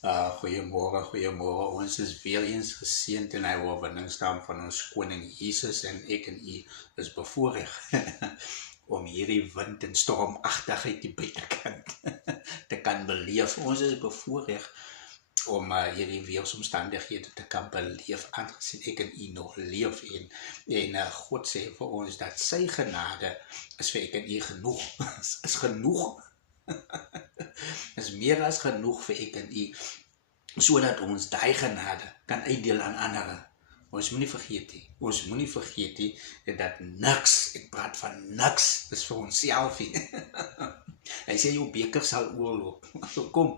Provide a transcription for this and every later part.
Goeiemorgen, goeiemorgen. Ons is weer eens geseënd in die oorwinningsnaam van ons koning Jesus en ek en u is bevoorrecht om hierdie wind en stormachtigheid die buitekant te kan beleef. Ons is bevoorrecht om hierdie weersomstandighede te kan beleef, aangezien ek en u nog leef en God sê vir ons dat sy genade is vir ek en u genoeg, is genoeg. Is meer as genoeg vir ek en u, sodat ons die genade kan uitdeel aan ander. Ons moet nie vergeet dat niks, ek praat van niks, is vir ons self nie. Hy sê jou beker sal oorloop. Hoekom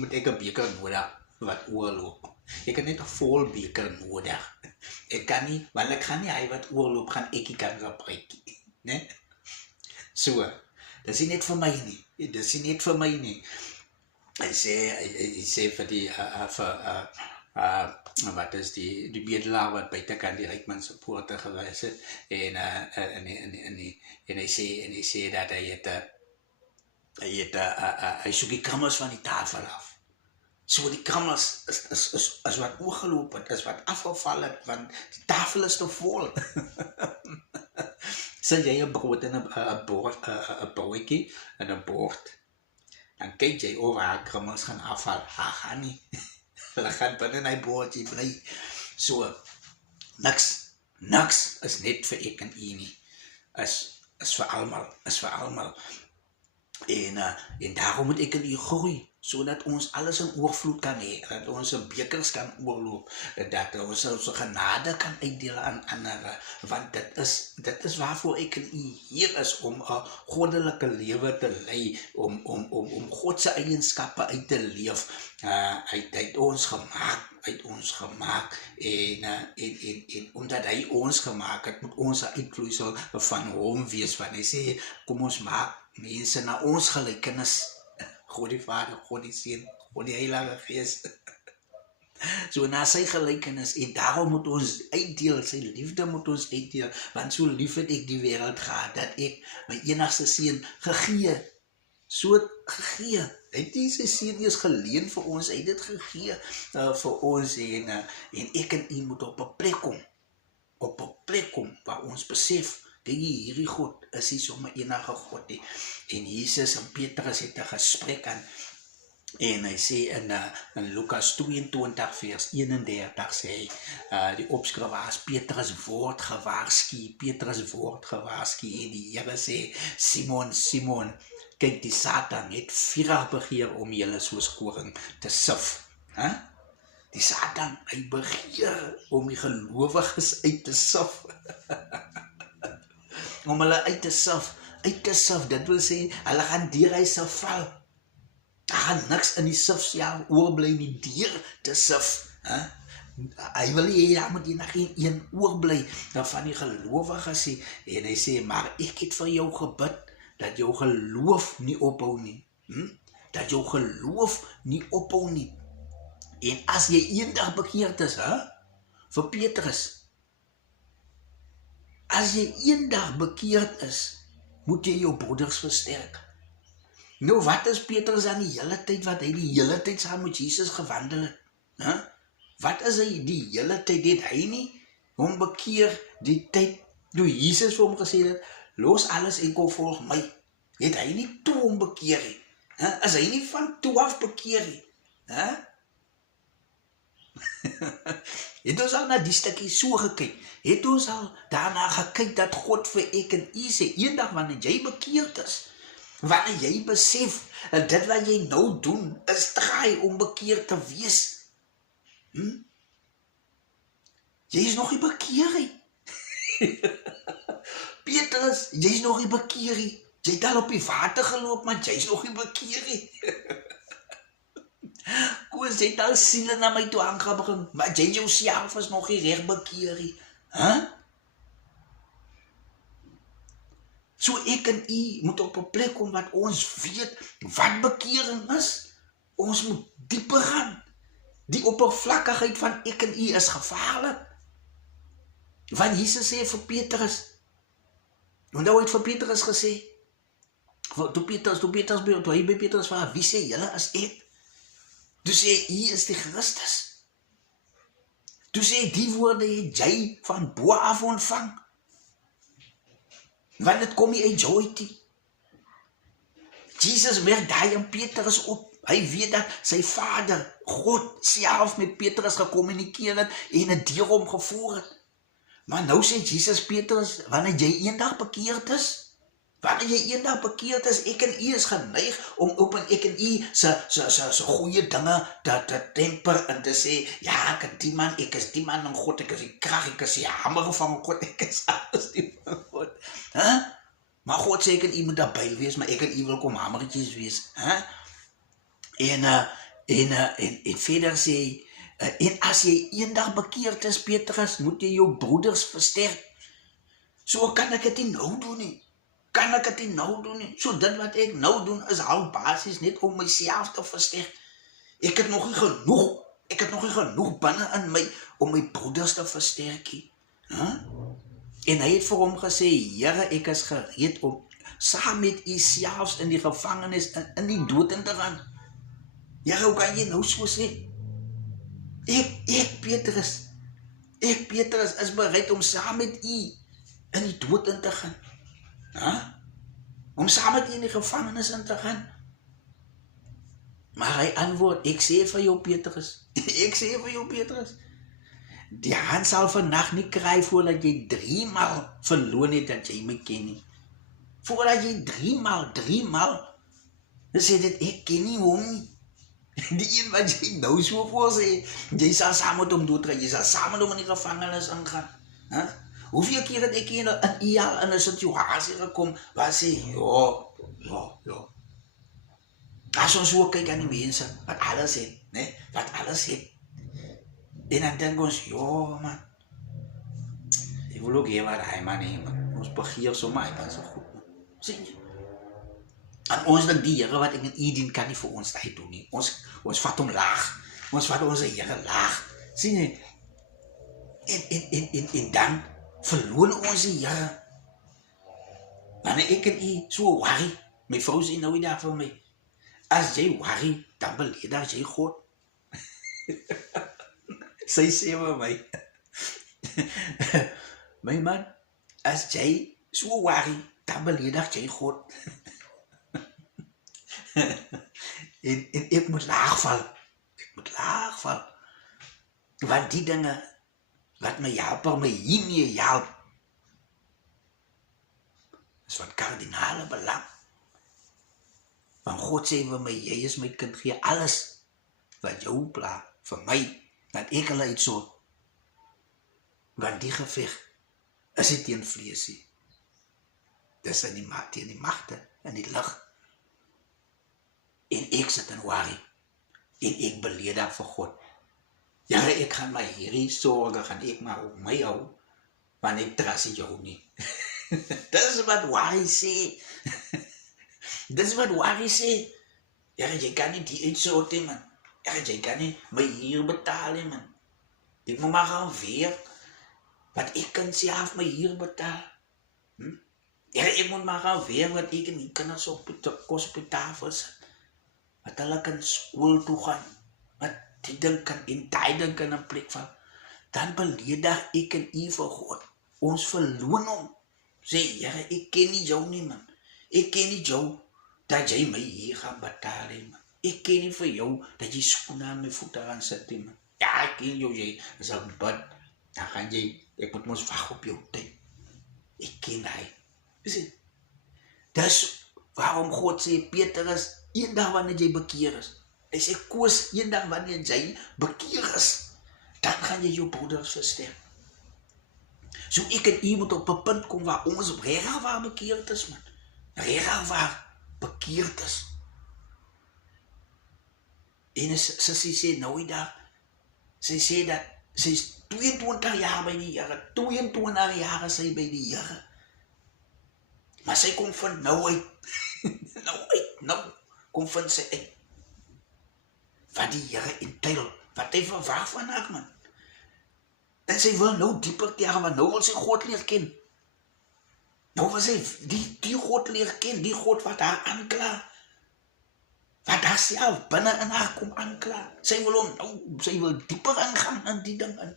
moet ek 'n beker nodig wat oorloop? Ek het net 'n vol beker nodig. Ek kan nie, want ek gaan nie hy wat oorloop, gaan ek nie kan gebruik nie. Nee? So, dis nie net vir my nie. Dis nie net vir my nie. Hy sê vir die, wat is die bedelaar wat buitekant die rykman se poorte gewys het, en hy sê dat hy soek die krummels van die tafel af. So die krummels is wat oorgeloop het, is wat afgeval het, want die tafel is te vol. Sal jy 'n brood en 'n broodjie en 'n bord, dan kyk jy of haar krummels gaan afval. Gaan nie. Hulle gaan binne in die bordjie bly. So, niks is net vir ek en u nie. Is vir almal. En daarom moet ek en u groei, sodat ons alles in oorvloed kan hê, dat ons bekers kan oorloop, dat ons ons genade kan uitdeel aan ander, want dit is waarvoor ek en u hier is, om 'n goddelike lewe te lei, om God se eienskappe uit te leef. Hy het ons gemaak, en omdat hy ons gemaak het, moet ons 'n uitvloeisel van hom wees, want hy sê, kom ons maak mense na ons gelykenis. God die Vader, God die Seun, God die Heilige Gees. So na sy gelykenis, en daarom moet ons uitdeel, sy liefde moet ons uitdeel, want so lief het ek die wêreld gehad, dat ek my enigste seun gegee. Hy het nie sy seun eers geleen vir ons, hy het dit gegee vir ons, en ek en u moet op 'n plek kom, waar ons besef, kyk, hierdie God is nie sommer enige God nie. En Jesus en Petrus het 'n gesprek aan, en hy sê in Lukas 22 vers 31 sê hy, die opskriwaars, Petrus word gewaarsku, en die Here sê, Simon, kyk, die Satan het vurig begeer om julle soos koring te sif. Die Satan, hy begeer om die gelowiges uit te sif. Om hulle uit te sif, dit wil sê, hulle gaan deur hy sif val. Daar gaan niks in die sif self oorbly nie, deur te sif. Hy wil nie, daar moet nog een oorbly van die gelowiges nie. En hy sê, maar ek het vir jou gebid, dat jou geloof nie ophou nie. Dat jou geloof nie ophou nie. En as jy eendag bekeerd is, vir Petrus, as jy eendag bekeerd is, moet jy jou broeders versterk. Nou, wat is Petrus aan die hele tyd, wat hy die hele tyd saam met Jesus gewandel het? Wat is hy die hele tyd, het hy nie hom bekeer die tyd, toe Jesus vir hom gesê het, los alles en kom volg my, het hy nie toe hom bekeer nie? Is hy nie van toe af bekeer nie? Het ons al na die stukkie so gekyk, het ons al daarna gekyk, dat God vir ek en u sê, eendag wanneer jy bekeerd is, wanneer jy besef, dit wat jy nou doen, is draai om bekeerd te wees. Jy is nog nie bekeer nie. Petrus, jy is nog nie bekeer nie. Jy het al op die water geloop, maar jy is nog nie bekeer nie. Koos, jy het al siele na my toe aangebring, maar jy jouself is nog nie reg bekeer nie. So ek en u moet op 'n plek kom wat ons weet wat bekering is. Ons moet dieper gaan. Die oppervlakkigheid van ek en u is gevaarlik. Want Jesus sê vir Petrus, onthou het vir Petrus gesê, toe hy by Petrus vraag, wie sê julle is ek? Toe sê hy is die Christus. Toe sê die woorde het jy van bo af ontvang. Want dit kom nie uit jou uit nie. Jesus merk daai in Petrus op. Hy weet dat sy Vader, God self met Petrus gecommunikeer het en het deur hom gevoer het. Maar nou sê Jesus Petrus, wanneer jy eendag bekeerd is, ek en u is geneig om op en ek en u se goeie dinge te temper en te sê, ja, ek is die man van God, ek is die krag, ek is die hamer van God, ek is alles die van God. Maar God sê ek en u moet daarbij wees, maar ek en u wil kom hamertjies wees. En verder sê, en as jy eendag bekeerd is, Petrus, moet jy jou broeders versterk. So kan ek het nie nou doen nie. So dit wat ek nou doen is al basis net om myself te versterk. Ek het nog nie genoeg binne in my om my broeders te versterk. En hy het vir hom gesê, Here, ek is gereed om saam met u selfs in die gevangenis in die dood in te gaan. Here, hoe kan jy nou so sê? Ek Petrus is bereid om saam met u in die dood in te gaan. Om saam met u in die gevangenis in te gaan. Maar hy antwoord, ek sê vir jou Petrus, die hand sal vannacht nie kry voordat jy 3 maal verloon het dat jy my ken nie. Voordat jy 3 maal, dan sê dit, ek ken nie hom nie. Die een wat jy nou so voor sê, jy sal saam met hom doodgaan, jy sal saam met hom in die gevangenis ingaan. Hoeveel keer het ek in een situasie gekom, waar sê, ja. As ons so kyk aan die mense, wat alles het, en dan denk ons, ja man, ek wil ook hee wat hy man hee, ons begeer so maar, hy man so goed, sien jy? En ons denk die Here wat ek in u dien, kan nie vir ons tyd doen nie, ons vat hom laag, ons vat ons Here laag, sien jy? En dan verloon ons die Here. Wanneer ek en u so worry, my vrou sê nou die dag vir my, as jy worry, dan beledig jy God. Sy sê vir my, my man, as jy so worry, dan beledig jy God. en ek moet laag val, want die dinge, wat my hiermee help, is van kardinale belang. Want God sê vir my, jy is my kind, gee alles wat jou pla, vir my, dat ek hulle uitsorg. Want die geveg is nie teen vlees nie. Dis in teen die magte, in die lig. En ek sit in worry, en ek beledig vir God. Here, ek gaan my hierdie sorge, gaan ek maar op my hou, want ek trust jou nie. Dis wat worry sê. Here, jy kan nie die uitsort nie, man. Here, jy kan nie my hier betaal nie, man. Ek moet maar gaan werk, want ek kan self my hier betaal. Here, ek moet maar gaan werk, want ek en die kinders kos op die tafel sit. Wat hulle kan skool toe gaan, wat die ding kan en die ding kan in plek val, dan beledig ek en u vir God. Ons verloon hom. Sê, Here, ek ken nie jou nie, man. Ek ken nie jou, dat jy my hier gaan betaal, man. Ek ken nie vir jou, dat jy skoene aan my voete gaan sit, man. Ja, ek ken jou, jy is al bid, dan gaan jy, ek moet ons wacht op jou tyd. Ek ken hy. Dis waarom God sê, Petrus, eendag wanneer jy bekeer is, hy sê, koos, eendag wanneer jy bekeer is, dan gaan jy jou broeders versterk. So ek en u moet op 'n punt kom waar ons regtig waar bekeerd is, man. Regtig waar bekeerd is. En sy sê nou die dag, sy sê dat sy is 22 jaar by die Here, 22 jaar is sy by die Here. Maar sy kom van nou uit, nou kom van sy uit. Wat die Here intuil, wat hy verwag van haar, man. En sy wil nou dieper tegen, want nou wil sy God leer ken. Nou wil sy die God leer ken, die God wat haar aankla. Wat daar self binne in haar kom aankla. Sy wil hom nou, sy wil dieper ingaan in die ding in.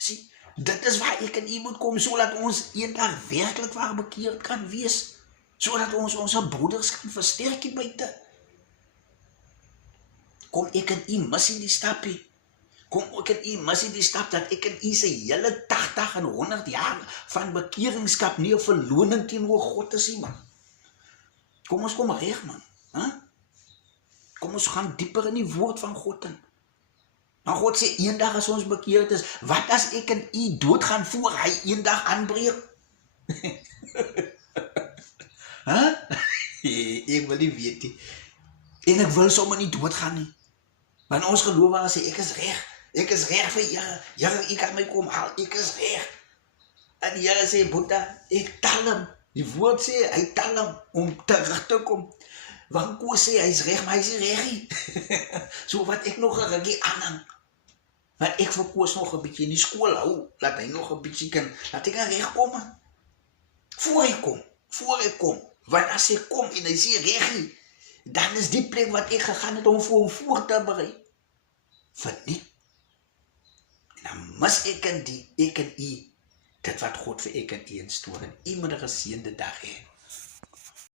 Sien, dit is waar ek en u moet kom, sodat ons eendag werklik waar bekeerd kan wees, sodat ons ons broeders kan versterk hier buite. Kom ek en u mis nie die stapie. Kom ek en u mis nie die stap dat ek en u sy hele 80 en 100 jaar van bekeringskap nie 'n verloning teenoor God is nie, man. Kom ons kom reg, man. Huh? Kom ons gaan dieper in die woord van God in. Maar God sê, eendag as ons bekeerd is, wat as ek en u dood gaan voor hy eendag aanbreek? Huh? Ek wil nie weet nie. En ek wil sommer nie doodgaan nie. Want ons gelowiges sê, ek is reg. Ek is reg vir Here. Here, u kan my kom haal. Ek is reg. En die Here sê, Boeta, ek tel hom. Die woord sê, hy tel hom om terug te kom. Want Koos sê, hy is reg, maar hy is reg nie. So wat ek nog 'n rukkie aanhang. Want ek vir Koos nog 'n bietjie in die skool hou. Laat hy nog 'n bietjie kan. Laat ek reg kom, man. Voor hy kom. Want as hy kom en hy sê reg nie, dan is die plek wat ek gegaan het om vir hom voor te berei. Verniet. En dan mis ek en u, dit wat God vir ek en u instoor. En u moet 'n geseënde dag hê.